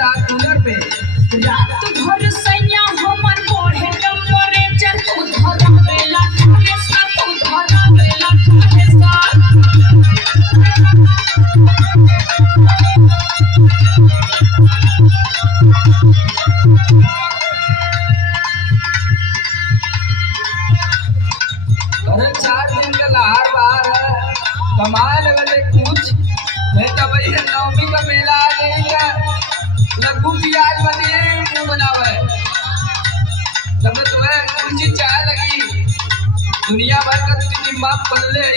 रात कूलर पे रात भर सैया हमर बढ़े टेम्परेचर तू धरा बेला ठाने सा तू धरा बेला ठाने सा अरे 4 दिन का लहार बाहर है कमाए लगले कुछ नहीं तो भाई नवमी का मेला आ जाएगा लघु प्याज वाली मुंह बनावे तब तुम्हें कुछ चाय लगी दुनिया भर का तुझी माप पल ले